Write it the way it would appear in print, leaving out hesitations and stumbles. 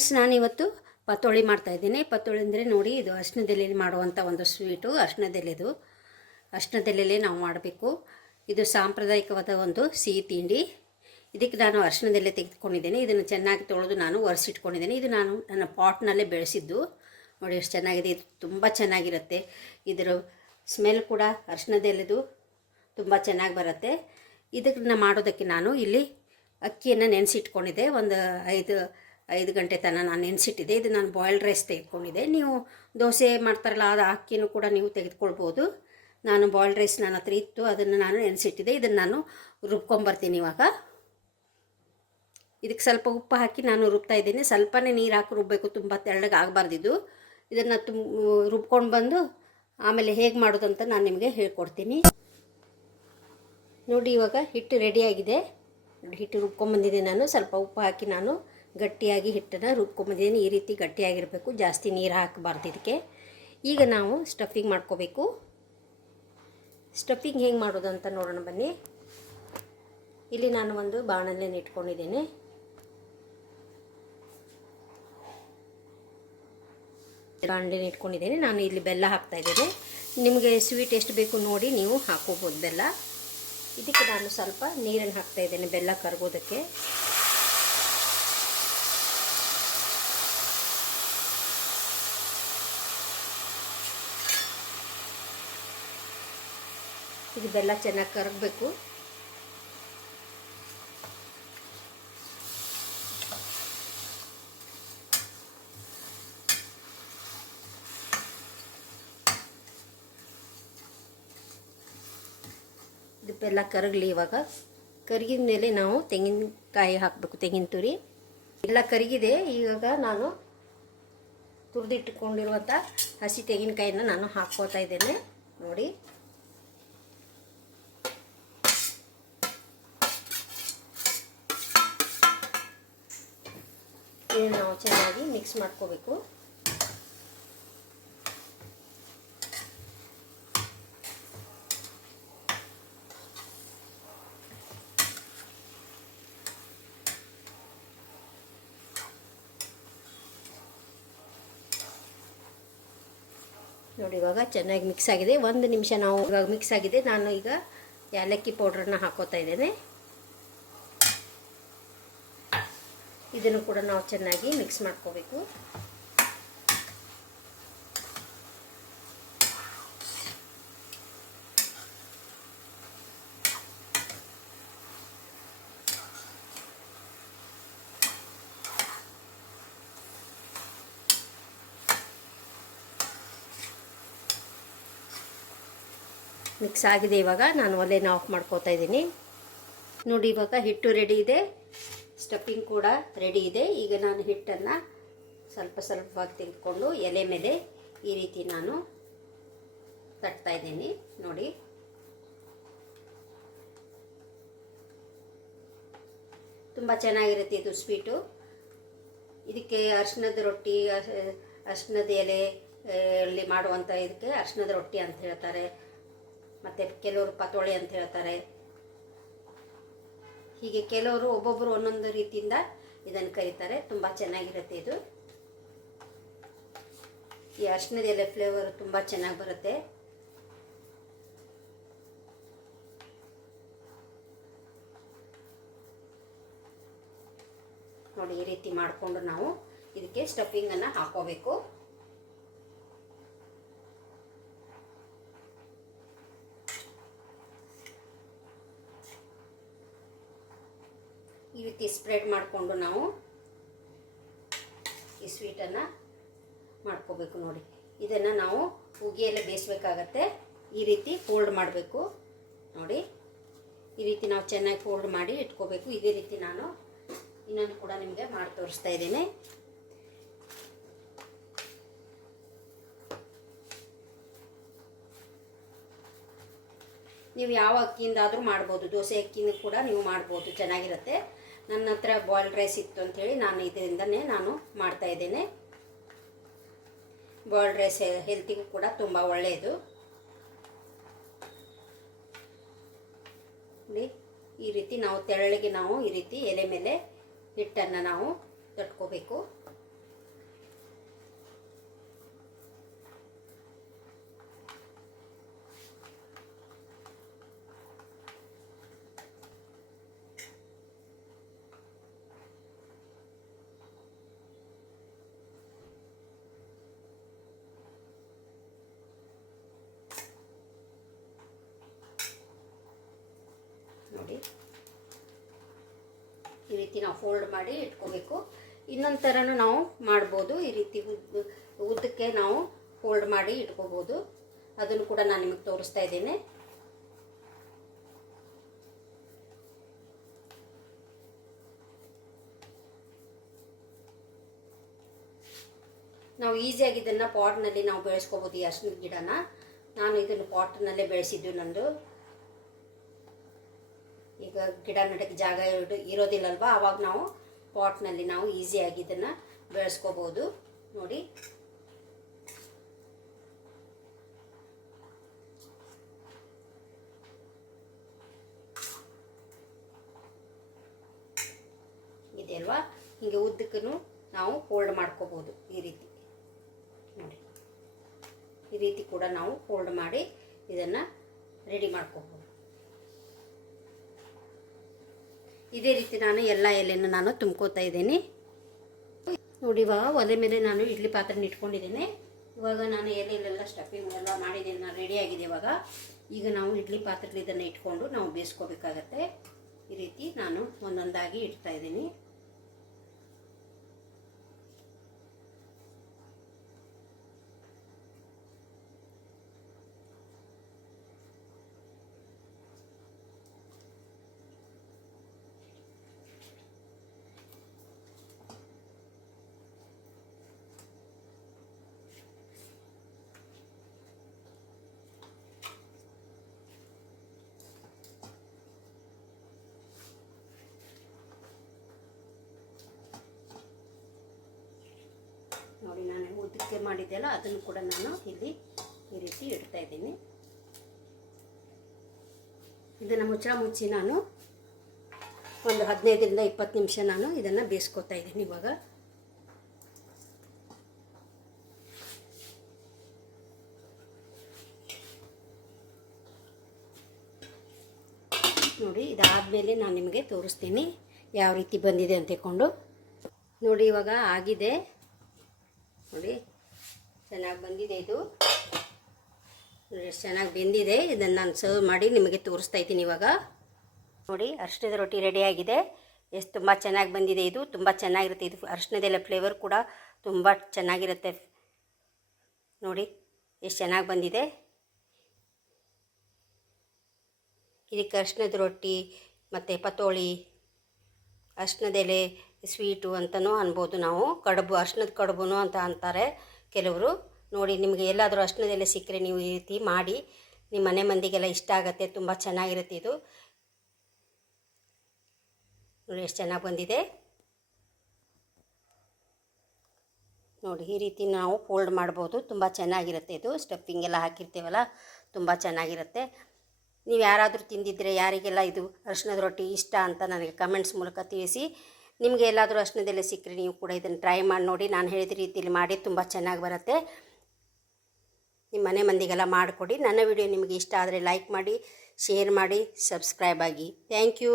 Friends, ನಾನಿವತ್ತು ಪತೋಳಿ ಮಾಡ್ತಾಯಿದ್ದೀನಿ. ಪತೋಳಿ ಅಂದರೆ ನೋಡಿ, ಇದು ಅರ್ಶಿಣದೆಲೆಯಲ್ಲಿ ಮಾಡುವಂಥ ಒಂದು ಸ್ವೀಟು. ಅರ್ಶಿಣದೆಲೆಯಲ್ಲಿ ನಾವು ಮಾಡಬೇಕು. ಇದು ಸಾಂಪ್ರದಾಯಿಕವಾದ ಒಂದು ಸಿಹಿ ತಿಂಡಿ. ಇದಕ್ಕೆ ನಾನು ಅರ್ಶಿಣದೆಲೆ ತೆಗೆದುಕೊಂಡಿದ್ದೇನೆ. ಇದನ್ನು ಚೆನ್ನಾಗಿ ತೊಳೆದು ನಾನು ಒರೆಸಿಟ್ಕೊಂಡಿದ್ದೇನೆ. ಇದು ನಾನು ನನ್ನ ಪಾಟ್ನಲ್ಲೇ ಬೆಳೆಸಿದ್ದು. ನೋಡಿ ಎಷ್ಟು ಚೆನ್ನಾಗಿದೆ. ಇದು ತುಂಬ ಚೆನ್ನಾಗಿರುತ್ತೆ. ಇದರ ಸ್ಮೆಲ್ ಕೂಡ ಅರ್ಶಿಣದೆಲೆದು ತುಂಬ ಚೆನ್ನಾಗಿ ಬರುತ್ತೆ. ಇದನ್ನು ಮಾಡೋದಕ್ಕೆ ನಾನು ಇಲ್ಲಿ ಅಕ್ಕಿಯನ್ನು ನೆನೆಸಿಟ್ಕೊಂಡಿದ್ದೆ. ಒಂದು ಐದು ಗಂಟೆ ತನಕ ನಾನು ನೆನೆಸಿಟ್ಟಿದ್ದೆ. ಇದು ನಾನು ಬಾಯ್ಲ್ಡ್ ರೈಸ್ ತೆಗೆದುಕೊಂಡಿದ್ದೆ. ನೀವು ದೋಸೆ ಮಾಡ್ತಾರಲ್ಲ, ಅದು ಅಕ್ಕಿನೂ ಕೂಡ ನೀವು ತೆಗೆದುಕೊಳ್ಬೋದು. ನಾನು ಬಾಯ್ಲ್ಡ್ ರೈಸ್ ನನ್ನ ಹತ್ರ ಇತ್ತು, ಅದನ್ನು ನಾನು ನೆನೆಸಿಟ್ಟಿದ್ದೆ. ಇದನ್ನು ನಾನು ರುಬ್ಕೊಂಬರ್ತೀನಿ ಇವಾಗ. ಇದಕ್ಕೆ ಸ್ವಲ್ಪ ಉಪ್ಪು ಹಾಕಿ ನಾನು ರುಬ್ತಾ ಇದ್ದೀನಿ. ಸ್ವಲ್ಪನೇ ನೀರು ಹಾಕಿ ರುಬ್ಬಬೇಕು, ತುಂಬ ತೆಳ್ಳಗೆ ಆಗಬಾರ್ದಿದ್ದು. ಇದನ್ನು ರುಬ್ಕೊಂಡು ಬಂದು ಆಮೇಲೆ ಹೇಗೆ ಮಾಡೋದು ಅಂತ ನಾನು ನಿಮಗೆ ಹೇಳ್ಕೊಡ್ತೀನಿ. ನೋಡಿ, ಇವಾಗ ಹಿಟ್ಟು ರೆಡಿಯಾಗಿದೆ. ಹಿಟ್ಟು ರುಬ್ಕೊಂಬಂದಿದ್ದೀನಿ ನಾನು. ಸ್ವಲ್ಪ ಉಪ್ಪು ಹಾಕಿ ನಾನು ಗಟ್ಟಿಯಾಗಿ ಹಿಟ್ಟನ್ನು ರುಬ್ಕೊಂಬಂದಿದ್ದೀನಿ. ಈ ರೀತಿ ಗಟ್ಟಿಯಾಗಿರಬೇಕು, ಜಾಸ್ತಿ ನೀರು ಹಾಕಬಾರ್ದು ಇದಕ್ಕೆ. ಈಗ ನಾವು ಸ್ಟಫಿಂಗ್ ಮಾಡ್ಕೋಬೇಕು. ಸ್ಟಫಿಂಗ್ ಹೇಗೆ ಮಾಡೋದು ಅಂತ ನೋಡೋಣ ಬನ್ನಿ. ಇಲ್ಲಿ ನಾನು ಒಂದು ಬಾಣಲೆಯನ್ನು ಇಟ್ಕೊಂಡಿದ್ದೇನೆ. ನಾನು ಇಲ್ಲಿ ಬೆಲ್ಲ ಹಾಕ್ತಾಯಿದ್ದೇನೆ. ನಿಮಗೆ ಸ್ವೀಟ್ ಎಷ್ಟು ಬೇಕು ನೋಡಿ ನೀವು ಹಾಕೋಬೋದು ಬೆಲ್ಲ. ಇದಕ್ಕೆ ನಾನು ಸ್ವಲ್ಪ ನೀರನ್ನು ಹಾಕ್ತಾಯಿದ್ದೇನೆ ಬೆಲ್ಲ ಕರಗೋದಕ್ಕೆ. ಇದು ಬೆಲ್ಲ ಚೆನ್ನಾಗಿ ಕರಗಬೇಕು. ಇದು ಬೆಲ್ಲ ಕರಗಲಿ. ಇವಾಗ ಕರಗಿದ ಮೇಲೆ ನಾವು ತೆಂಗಿನಕಾಯಿ ಹಾಕಬೇಕು, ತೆಂಗಿನ ತುರಿ ಎಲ್ಲ ಕರಗಿದೆ. ಇವಾಗ ನಾನು ತುರಿದಿಟ್ಟುಕೊಂಡಿರುವಂಥ ಹಸಿ ತೆಂಗಿನಕಾಯಿನ ನಾನು ಹಾಕ್ಕೋತಾ ಇದ್ದೇನೆ. ನೋಡಿ, ಇದನ್ನು ನಾವು ಚೆನ್ನಾಗಿ ಮಿಕ್ಸ್ ಮಾಡ್ಕೋಬೇಕು. ನೋಡಿ, ಇವಾಗ ಚೆನ್ನಾಗಿ ಮಿಕ್ಸ್ ಆಗಿದೆ. ಒಂದು ನಿಮಿಷ ನಾವು ಇವಾಗ ಮಿಕ್ಸ್ ಆಗಿದೆ. ನಾನು ಈಗ ಏಲಕ್ಕಿ ಪೌಡ್ರನ್ನ ಹಾಕೋತಾ ಇದ್ದೇನೆ. ಇದನ್ನು ಕೂಡ ನಾವು ಚೆನ್ನಾಗಿ ಮಿಕ್ಸ್ ಮಾಡ್ಕೋಬೇಕು. ಮಿಕ್ಸ್ ಆಗಿದೆ. ಇವಾಗ ನಾನು ಒಲೆನ ಆಫ್ ಮಾಡ್ಕೋತಾ ಇದ್ದೀನಿ. ನೋಡಿ, ಇವಾಗ ಹಿಟ್ಟು ರೆಡಿ ಇದೆ, ಸ್ಟಫಿಂಗ್ ಕೂಡ ರೆಡಿ ಇದೆ. ಈಗ ನಾನು ಹಿಟ್ಟನ್ನು ಸ್ವಲ್ಪ ಸ್ವಲ್ಪವಾಗಿ ತೆಗೆದುಕೊಂಡು ಎಲೆ ಮೇಲೆ ಈ ರೀತಿ ನಾನು ತಟ್ತಾ ಇದ್ದೀನಿ. ನೋಡಿ, ತುಂಬ ಚೆನ್ನಾಗಿರುತ್ತೆ ಇದು ಸ್ವೀಟು. ಇದಕ್ಕೆ ಅರಿಶಿಣದ ರೊಟ್ಟಿ, ಅರಿಶಿಣದ ಎಲೆ ಅಲ್ಲಿ ಮಾಡುವಂಥ ಇದಕ್ಕೆ ಅರಿಶಿಣದ ರೊಟ್ಟಿ ಅಂತ ಹೇಳ್ತಾರೆ. ಮತ್ತು ಕೆಲವರು ಪತೋಳಿ ಅಂತ ಹೇಳ್ತಾರೆ. ಹೀಗೆ ಕೆಲವರು ಒಬ್ಬೊಬ್ಬರು ಒಂದೊಂದು ರೀತಿಯಿಂದ ಇದನ್ನು ಕರೀತಾರೆ. ತುಂಬ ಚೆನ್ನಾಗಿರುತ್ತೆ ಇದು. ಈ ಅರಿಶಿಣದ ಎಲೆ ಫ್ಲೇವರ್ ತುಂಬ ಚೆನ್ನಾಗಿ ಬರುತ್ತೆ. ನೋಡಿ, ಈ ರೀತಿ ಮಾಡಿಕೊಂಡು ನಾವು ಇದಕ್ಕೆ ಸ್ಟಫಿಂಗನ್ನು ಹಾಕೋಬೇಕು. ಈ ರೀತಿ ಸ್ಪ್ರೆಡ್ ಮಾಡಿಕೊಂಡು ನಾವು ಈ ಸ್ವೀಟನ್ನು ಮಾಡ್ಕೋಬೇಕು. ನೋಡಿ, ಇದನ್ನು ನಾವು ಉಗಿಯಲ್ಲೇ ಬೇಯಿಸ್ಬೇಕಾಗತ್ತೆ. ಈ ರೀತಿ ಫೋಲ್ಡ್ ಮಾಡಬೇಕು. ನೋಡಿ, ಈ ರೀತಿ ನಾವು ಚೆನ್ನಾಗಿ ಫೋಲ್ಡ್ ಮಾಡಿ ಇಟ್ಕೋಬೇಕು. ಇದೇ ರೀತಿ ನಾನು ಇನ್ನೊಂದು ಕೂಡ ನಿಮಗೆ ಮಾಡಿ ತೋರಿಸ್ತಾ ಇದ್ದೇನೆ. ನೀವು ಯಾವ ಅಕ್ಕಿಯಿಂದಾದರೂ ಮಾಡ್ಬೋದು. ದೋಸೆ ಅಕ್ಕಿನೂ ಕೂಡ ನೀವು ಮಾಡ್ಬೋದು, ಚೆನ್ನಾಗಿರುತ್ತೆ. ನನ್ನ ಹತ್ರ ಬಾಯ್ಲ್ಡ್ ರೈಸ್ ಇತ್ತು ಅಂಥೇಳಿ ನಾನು ಇದರಿಂದನೇ ನಾನು ಮಾಡ್ತಾಯಿದ್ದೇನೆ. ಬಾಯ್ಲ್ಡ್ ರೈಸ್ ಹೆಲ್ತಿಗೂ ಕೂಡ ತುಂಬ ಒಳ್ಳೆಯದು. ನೋಡಿ, ಈ ರೀತಿ ನಾವು ತೆಳ್ಳಗೆ ನಾವು ಈ ರೀತಿ ಎಲೆ ಮೇಲೆ ಹಿಟ್ಟನ್ನು ನಾವು ತಟ್ಕೋಬೇಕು. ಈ ರೀತಿ ನಾವು ಫೋಲ್ಡ್ ಮಾಡಿ ಇಟ್ಕೋಬೇಕು. ಇನ್ನೊಂದು ಥರನೂ ನಾವು ಮಾಡ್ಬೋದು. ಈ ರೀತಿ ಉದ್ದಕ್ಕೆ ನಾವು ಫೋಲ್ಡ್ ಮಾಡಿ ಇಟ್ಕೋಬೋದು. ಅದನ್ನು ಕೂಡ ನಾನು ನಿಮಗೆ ತೋರಿಸ್ತಾ ಇದ್ದೇನೆ. ನಾವು ಈಸಿಯಾಗಿ ಇದನ್ನು ಪಾಟ್ನಲ್ಲಿ ನಾವು ಬೆಳೆಸ್ಕೋಬೋದು ಈ ಅರಿಶಿಣದ ಗಿಡನ. ನಾನು ಇದನ್ನು ಪಾಟ್ನಲ್ಲೇ ಬೆಳೆಸಿದ್ದು ನಂದು. ಈಗ ಗಿಡ ನೆಡಕ್ಕೆ ಜಾಗ ಇರೋದಿಲ್ಲಲ್ವ, ಆವಾಗ ನಾವು ಪಾಟ್ನಲ್ಲಿ ನಾವು ಈಸಿಯಾಗಿ ಇದನ್ನು ಬೆಳೆಸ್ಕೋಬೋದು. ನೋಡಿ, ಇದೆ ಅಲ್ವಾ, ಹೀಗೆ ಉದ್ದಕ್ಕೂ ನಾವು ಫೋಲ್ಡ್ ಮಾಡ್ಕೋಬೋದು. ಈ ರೀತಿ ನೋಡಿ, ಈ ರೀತಿ ಕೂಡ ನಾವು ಫೋಲ್ಡ್ ಮಾಡಿ ಇದನ್ನು ರೆಡಿ ಮಾಡ್ಕೋಬೋದು. ಇದೇ ರೀತಿ ನಾನು ಎಲ್ಲ ಎಲೆಯನ್ನು ನಾನು ತುಂಬ್ಕೋತಾ ಇದ್ದೀನಿ. ನೋಡಿ, ಇವಾಗ ಒಲೆ ಮೇಲೆ ನಾನು ಇಡ್ಲಿ ಪಾತ್ರೆನ ಇಟ್ಕೊಂಡಿದ್ದೇನೆ. ಇವಾಗ ನಾನು ಎಲೆಯಲ್ಲೆಲ್ಲ ಸ್ಟಫಿಂಗ್ ಎಲ್ಲ ಮಾಡಿದ್ದೇನೆ, ನಾನು ರೆಡಿಯಾಗಿದೆ. ಈಗ ನಾವು ಇಡ್ಲಿ ಪಾತ್ರೆಲಿ ಇದನ್ನು ಇಟ್ಕೊಂಡು ನಾವು ಬೇಯಿಸ್ಕೋಬೇಕಾಗತ್ತೆ. ಈ ರೀತಿ ನಾನು ಒಂದೊಂದಾಗಿ ಇಡ್ತಾ ಇದ್ದೀನಿ. ನೋಡಿ, ನಾನು ಉದ್ದಕ್ಕೆ ಮಾಡಿದ್ದೆಲ್ಲ ಅದನ್ನು ಕೂಡ ನಾನು ಇಲ್ಲಿ ಈ ರೀತಿ ಇಡ್ತಾ ಇದ್ದೀನಿ. ಇದನ್ನು ಮುಚ್ಚಿ ನಾನು ಒಂದು 15ರಿಂದ 20 ನಿಮಿಷ ನಾನು ಇದನ್ನು ಬೇಯಿಸ್ಕೊತಾ ಇದ್ದೀನಿ. ಇವಾಗ ನೋಡಿ, ಇದಾದಮೇಲೆ ನಾನು ನಿಮಗೆ ತೋರಿಸ್ತೀನಿ ಯಾವ ರೀತಿ ಬಂದಿದೆ ಅಂತ ಹೇಳ್ಕೊಂಡು. ನೋಡಿ, ಇವಾಗ ಆಗಿದೆ. ನೋಡಿ, ಚೆನ್ನಾಗಿ ಬಂದಿದೆ. ಇದು ಎಷ್ಟು ಚೆನ್ನಾಗಿ ಬೆಂದಿದೆ. ಇದನ್ನು ನಾನು ಸರ್ವ್ ಮಾಡಿ ನಿಮಗೆ ತೋರಿಸ್ತಾ ಇದ್ದೀನಿ. ಇವಾಗ ನೋಡಿ, ಅರಿಶಿಣದ ರೊಟ್ಟಿ ರೆಡಿಯಾಗಿದೆ. ಎಷ್ಟು ತುಂಬ ಚೆನ್ನಾಗಿ ಬಂದಿದೆ. ಇದು ತುಂಬ ಚೆನ್ನಾಗಿರುತ್ತೆ. ಇದು ಅರಿಶಿಣದೆಲ್ಲ ಫ್ಲೇವರ್ ಕೂಡ ತುಂಬ ಚೆನ್ನಾಗಿರುತ್ತೆ. ನೋಡಿ ಎಷ್ಟು ಚೆನ್ನಾಗಿ ಬಂದಿದೆ. ಇದಕ್ಕೆ ಅರಿಶಿಣದ ರೊಟ್ಟಿ ಮತ್ತು ಪತೋಳಿ, ಅರಿಶಿಣದೆಲೆ ಸ್ವೀಟು ಅಂತಲೂ ಅನ್ಬೋದು ನಾವು. ಕಡುಬು, ಅರಿಶಿಣದ ಕಡುಬು ಅಂತ ಅಂತಾರೆ ಕೆಲವರು. ನೋಡಿ, ನಿಮಗೆ ಎಲ್ಲಾದರೂ ಅರಿಶಿಣದೆಲೆ ಸಿಕ್ಕರೆ ನೀವು ಈ ರೀತಿ ಮಾಡಿ ನಿಮ್ಮ ಮನೆ ಮಂದಿಗೆಲ್ಲ ಇಷ್ಟ ಆಗುತ್ತೆ. ತುಂಬ ಚೆನ್ನಾಗಿರುತ್ತೆ ಇದು. ನೋಡಿ ಎಷ್ಟು ಚೆನ್ನಾಗಿ ಬಂದಿದೆ. ನೋಡಿ, ಈ ರೀತಿ ನಾವು ಫೋಲ್ಡ್ ಮಾಡ್ಬೋದು. ತುಂಬ ಚೆನ್ನಾಗಿರುತ್ತೆ ಇದು. ಸ್ಟಫಿಂಗ್ ಎಲ್ಲ ಹಾಕಿರ್ತೀವಲ್ಲ, ತುಂಬ ಚೆನ್ನಾಗಿರುತ್ತೆ. ನೀವು ಯಾರಾದರೂ ತಿಂದಿದ್ದರೆ, ಯಾರಿಗೆಲ್ಲ ಇದು ಅರಿಶಿಣದ ರೊಟ್ಟಿ ಇಷ್ಟ ಅಂತ ನನಗೆ ಕಮೆಂಟ್ಸ್ ಮೂಲಕ ತಿಳಿಸಿ. ನಿಮಗೆ ಎಲ್ಲಾದರೂ ಅರಿಶಿಣದೆಲೆ ಸಿಕ್ಕರೆ ನೀವು ಕೂಡ ಇದನ್ನು ಟ್ರೈ ಮಾಡಿ ನೋಡಿ. ನಾನು ಹೇಳಿದ ರೀತಿಯಲ್ಲಿ ಮಾಡಿ ತುಂಬ ಚೆನ್ನಾಗಿ ಬರುತ್ತೆ. ನಿಮ್ಮ ಮನೆ ಮಂದಿಗೆಲ್ಲ ಮಾಡಿಕೊಡಿ. ನನ್ನ ವಿಡಿಯೋ ನಿಮಗೆ ಇಷ್ಟ ಆದರೆ ಲೈಕ್ ಮಾಡಿ, ಶೇರ್ ಮಾಡಿ, ಸಬ್ಸ್ಕ್ರೈಬ್ ಆಗಿ. Thank you.